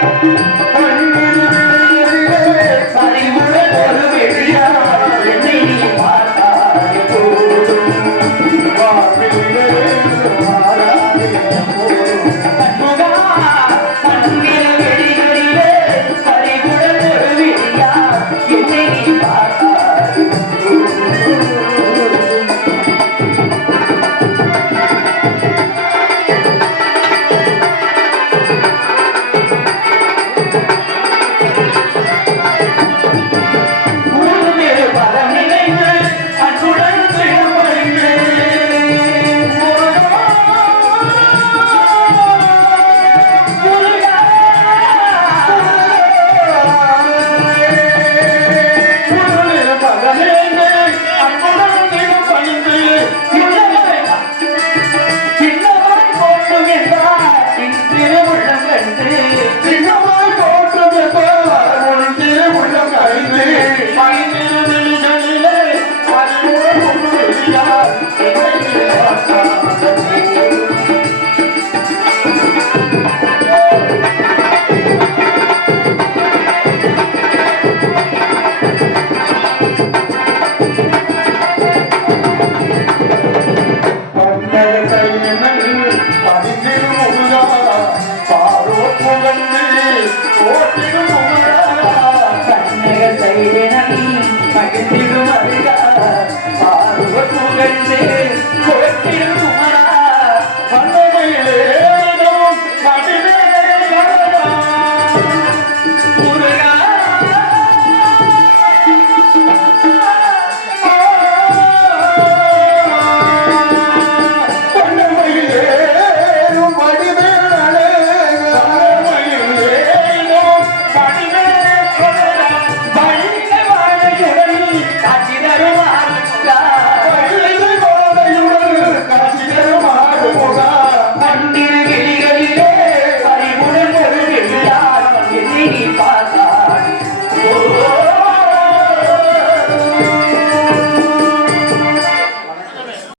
Música I'm gonna. I'm gonna கண்ணகத்தை நடியும் மகிழ்ந்திடும் அருகா. ஆர்வ புகழ்ந்தே சிதறும்